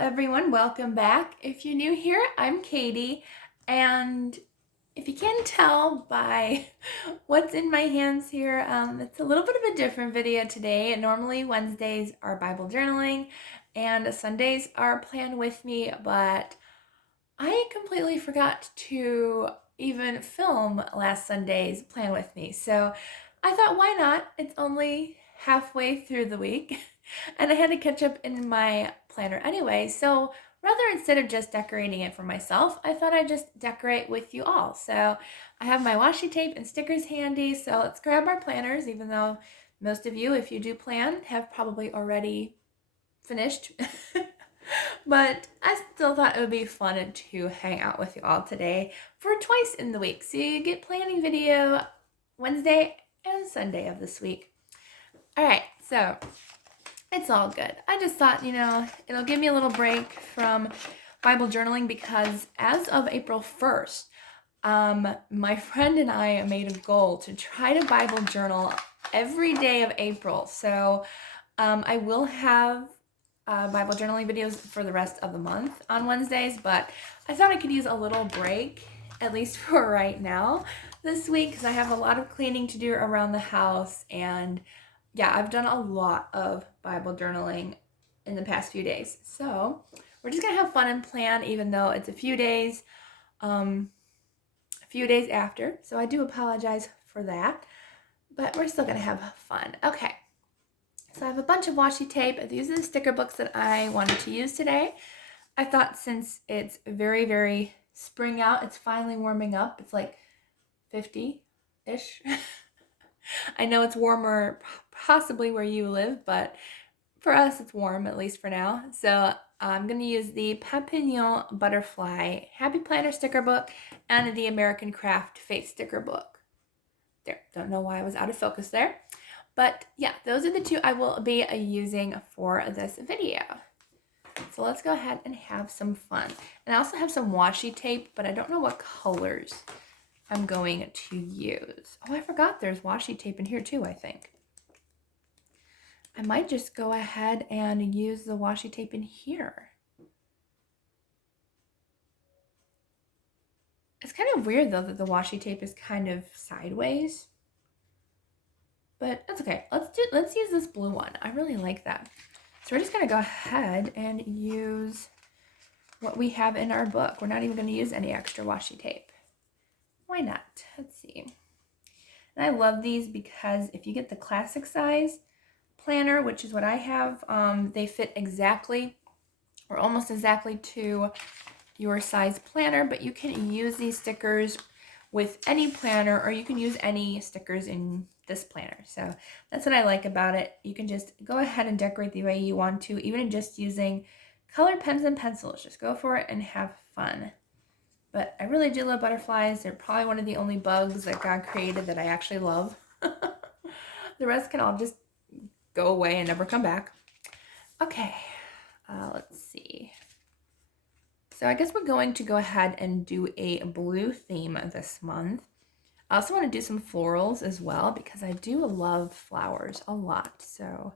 everyone, welcome back. If you're new here, I'm Katie, and if you can't tell by what's in my hands here, it's a little bit of a different video today. Normally Wednesdays are Bible journaling and Sundays are Plan With Me, but I completely forgot to even film last Sunday's Plan With Me. So I thought, why not? It's only halfway through the week and I had to catch up in my planner anyway. So rather, instead of just decorating it for myself, I thought I'd just decorate with you all. So I have my washi tape and stickers handy. So let's grab our planners, even though most of you, if you do plan, have probably already finished. But I still thought it would be fun to hang out with you all today for twice in the week. So you get planning video Wednesday and Sunday of this week. All right, so it's all good. I just thought, it'll give me a little break from Bible journaling because as of April 1st, my friend and I made a goal to try to Bible journal every day of April. So I will have Bible journaling videos for the rest of the month on Wednesdays, but I thought I could use a little break, at least for right now, this week, because I have a lot of cleaning to do around the house, and yeah, I've done a lot of Bible journaling in the past few days. So we're just gonna have fun and plan, even though it's a few days after. So I do apologize for that, but we're still gonna have fun. Okay. So I have a bunch of washi tape. These are the sticker books that I wanted to use today. I thought since it's very, very spring out, it's finally warming up. It's like 50-ish. I know it's warmer possibly where you live, but for us it's warm, at least for now. So I'm going to use the Papillion Butterfly Happy Planner sticker book and the American Craft Faith sticker book. There, don't know why I was out of focus there. But yeah, those are the two I will be using for this video. So let's go ahead and have some fun. And I also have some washi tape, but I don't know what colors I'm going to use. Oh, I forgot there's washi tape in here too, I think. I might just go ahead and use the washi tape in here. It's kind of weird though that the washi tape is kind of sideways. But that's okay. Let's use this blue one. I really like that. So we're just gonna go ahead and use what we have in our book. We're not even gonna use any extra washi tape. Why not? Let's see. And I love these because if you get the classic size planner, which is what I have, they fit exactly or almost exactly to your size planner, but you can use these stickers with any planner, or you can use any stickers in this planner. So that's what I like about it. You can just go ahead and decorate the way you want to, even just using colored pens and pencils. Just go for it and have fun. But I really do love butterflies. They're probably one of the only bugs that God created that I actually love. The rest can all just go away and never come back. Okay, let's see. So I guess we're going to go ahead and do a blue theme this month. I also want to do some florals as well because I do love flowers a lot. So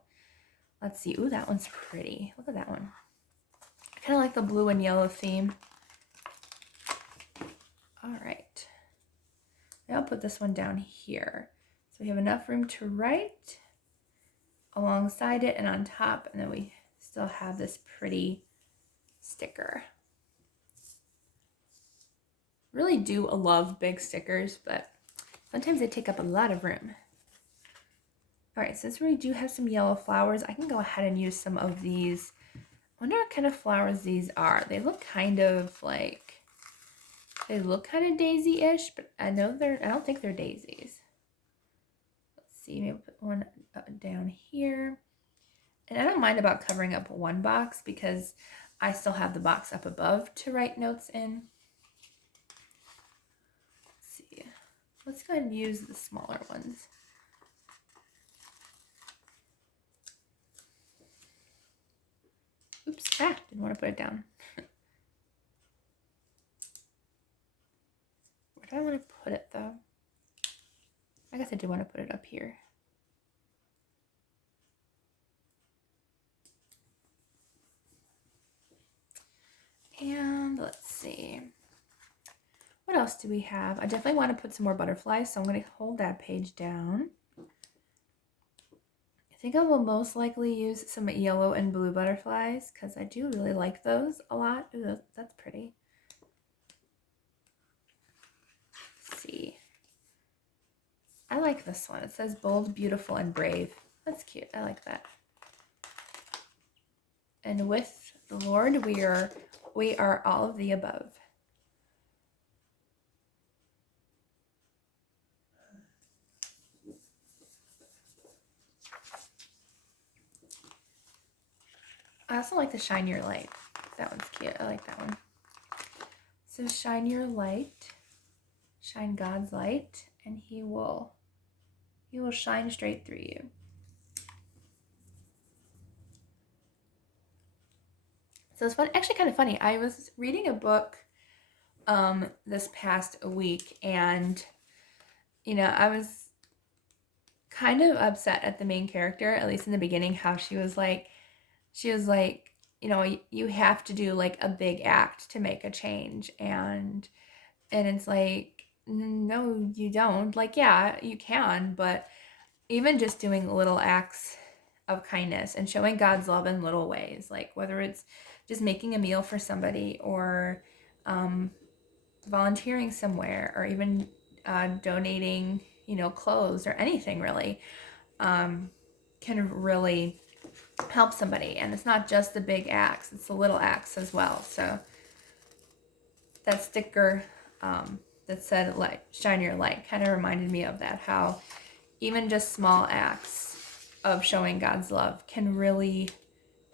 let's see. Ooh, that one's pretty. Look at that one. I kind of like the blue and yellow theme. All right. Now I'll put this one down here. So we have enough room to write alongside it and on top, and then we still have this pretty sticker. Really do love big stickers, but sometimes they take up a lot of room. All right, since we do have some yellow flowers, I can go ahead and use some of these. I wonder what kind of flowers these are. They look kind of daisy-ish, but I don't think they're daisies. Let's see, maybe put one down here. And I don't mind about covering up one box because I still have the box up above to write notes in. Let's go ahead and use the smaller ones. Oops, didn't want to put it down. Where do I want to put it though? I guess I do want to put it up here. let's see. What else do we have? I definitely want to put some more butterflies, so I'm going to hold that page down. I think I will most likely use some yellow and blue butterflies because I do really like those a lot. Ooh, that's pretty. Let's see. I like this one. It says bold, beautiful, and brave. That's cute. I like that. And with the Lord, we are all of the above. I also like the shine your light. That one's cute. I like that one. So shine your light, shine God's light, and he will shine straight through you. So it's fun, actually kind of funny. I was reading a book this past week, and you know, I was kind of upset at the main character, at least in the beginning, how she was like, you know, you have to do like a big act to make a change, and it's like, no, you don't. Like, yeah, you can, but even just doing little acts of kindness and showing God's love in little ways, like whether it's just making a meal for somebody, or volunteering somewhere, or even donating, you know, clothes or anything really, can really help somebody. And it's not just the big acts, it's the little acts as well. So that sticker that said like shine your light kind of reminded me of that, how even just small acts of showing God's love can really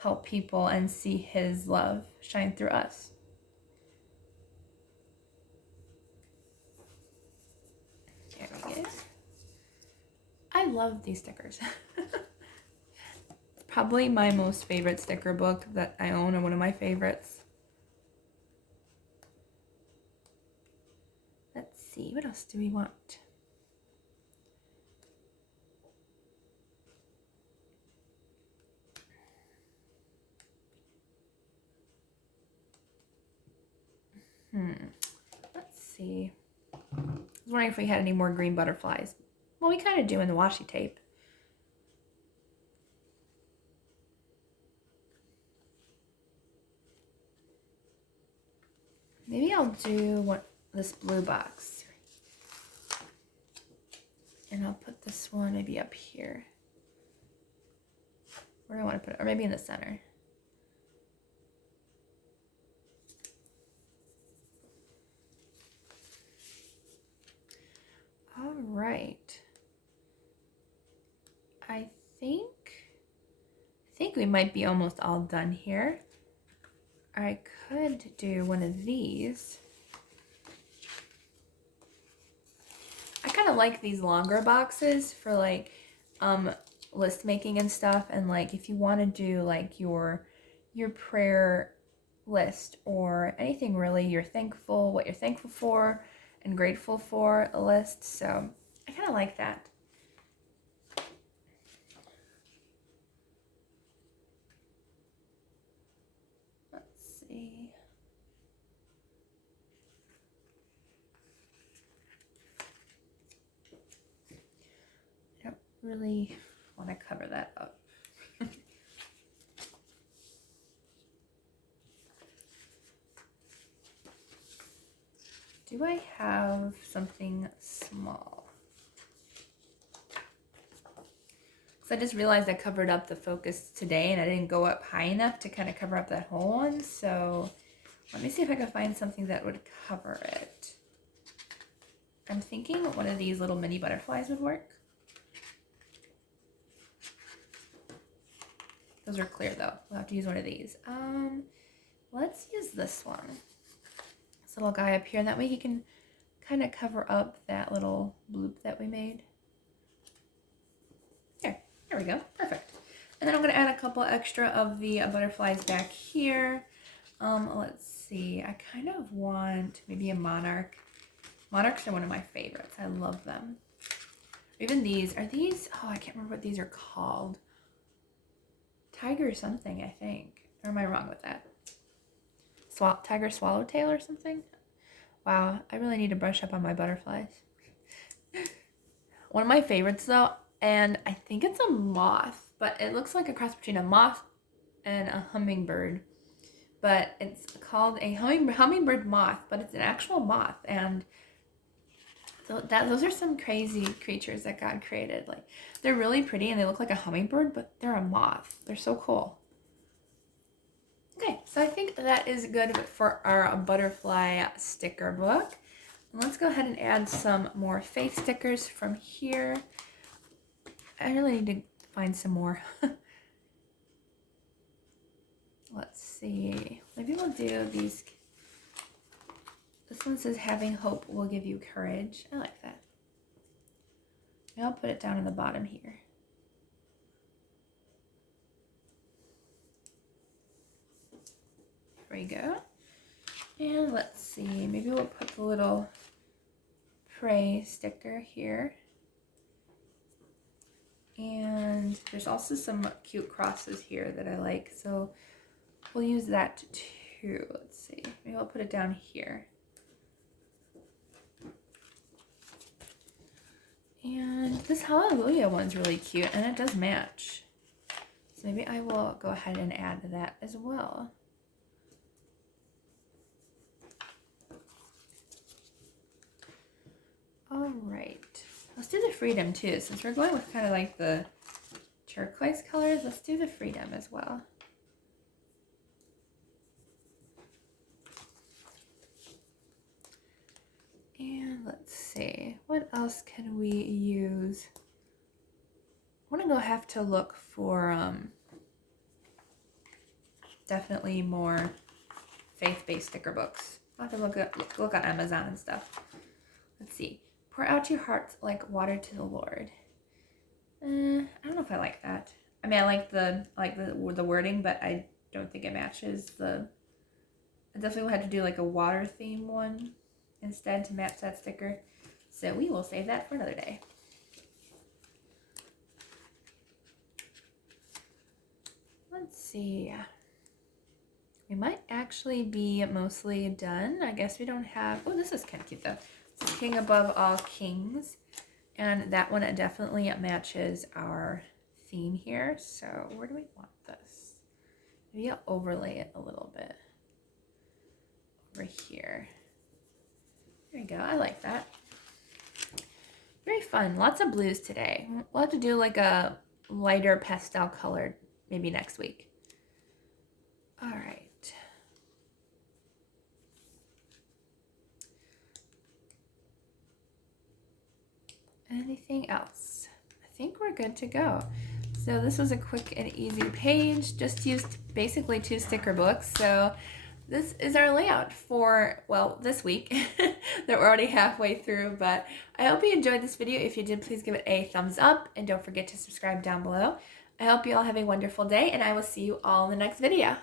help people and see his love shine through us. There we go. I love these stickers. Probably my most favorite sticker book that I own, and one of my favorites. Let's see, what else do we want? Let's see. I was wondering if we had any more green butterflies. Well, we kind of do in the washi tape. Maybe I'll do this blue box. And I'll put this one maybe up here. Where do I want to put it? Or maybe in the center. All right. I think we might be almost all done here. I could do one of these. I kind of like these longer boxes for like list making and stuff, and like if you want to do like your prayer list or anything really, what you're thankful for and grateful for a list. So I kind of like that. Let's see. I don't really want to cover that up. Do I have something small? Because I just realized I covered up the focus today and I didn't go up high enough to kind of cover up that whole one. So let me see if I can find something that would cover it. I'm thinking one of these little mini butterflies would work. Those are clear though. We'll have to use one of these. Let's use this one. This little guy up here. That way he can kind of cover up that little bloop that we made. There we go. Perfect. And then I'm going to add a couple extra of the butterflies back here. Let's see. I kind of want maybe a monarch. Monarchs are one of my favorites. I love them. Even these. Are these? Oh, I can't remember what these are called. Tiger something, I think. Or am I wrong with that? tiger swallowtail or something. Wow, I really need to brush up on my butterflies. One of my favorites though, and I think it's a moth, but it looks like a cross between a moth and a hummingbird. But it's called a hummingbird moth, but it's an actual moth. And so those are some crazy creatures that God created. Like, they're really pretty and they look like a hummingbird, but they're a moth. They're so cool. Okay, so I think that is good for our butterfly sticker book. Let's go ahead and add some more faith stickers from here. I really need to find some more. Let's see. Maybe we'll do these. This one says, having hope will give you courage. I like that. Maybe I'll put it down in the bottom here. There we go. And let's see. Maybe we'll put the little pray sticker here. And there's also some cute crosses here that I like. So we'll use that too. Let's see. Maybe I'll put it down here. And this hallelujah one's really cute, and it does match. So maybe I will go ahead and add that as well. All right. Let's do the freedom too. Since we're going with kind of like the turquoise colors, let's do the freedom as well. And let's see, what else can we use? I want to have to look for definitely more faith-based sticker books. I'll have to look on Amazon and stuff. Let's see. Pour out your hearts like water to the Lord. I don't know if I like that. I mean, I like the wording, but I don't think it matches the. I definitely had to do like a water theme one instead to match that sticker. So we will save that for another day. Let's see. We might actually be mostly done. I guess we don't have. Oh, this is kind of cute though. It's King Above All Kings. And that one definitely matches our theme here. So where do we want this? Maybe I'll overlay it a little bit over here. There we go. I like that. Very fun. Lots of blues today. We'll have to do like a lighter pastel color maybe next week. All right. Anything else? I think we're good to go. So this was a quick and easy page. Just used basically 2 sticker books. So this is our layout for, well, this week that we're already halfway through, but I hope you enjoyed this video. If you did, please give it a thumbs up and don't forget to subscribe down below. I hope you all have a wonderful day, and I will see you all in the next video.